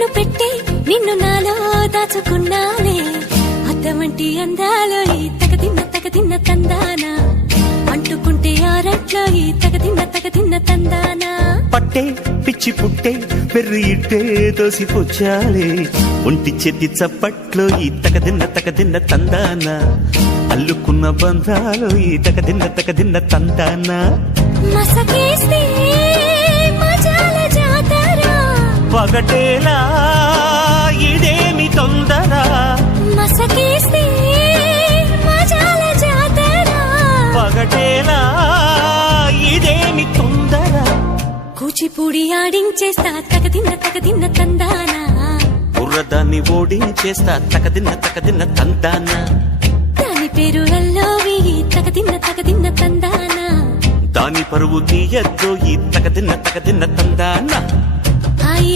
కన్ను పెట్టే నిన్ను నాలో దాచుకున్నానే అద్దమంటి అందాలో ఈ తగదిన్న తందానా అంటుకుంటే ఆరట్లో ఈ తగదిన్న తందానా పట్టే పిచ్చి పుట్టే పెర్రి ఇట్టే దోసిపుచ్చాలే ఒంటి చెట్టి చప్పట్లో ఈ తగదిన్న తందానా అల్లుకున్న బంధాలు ఈ తగదిన్న తందానా మసకేస్తే మజాల జాతర పగటేలా ఇదేమి తొందర మసకేస్తే మజాల జాతర పగటేలా ఇదేమి తొందర కూచిపూడి ఆడించేస్తా తగదిన్న తందానా బుర్రదాన్ని ఓడించేస్తా తగదిన్న తందానా దాని పేరు అల్లోవి తగదిన్న తందానా దాని పరువు తీయద్దు ఈ తగదిన్న తందానా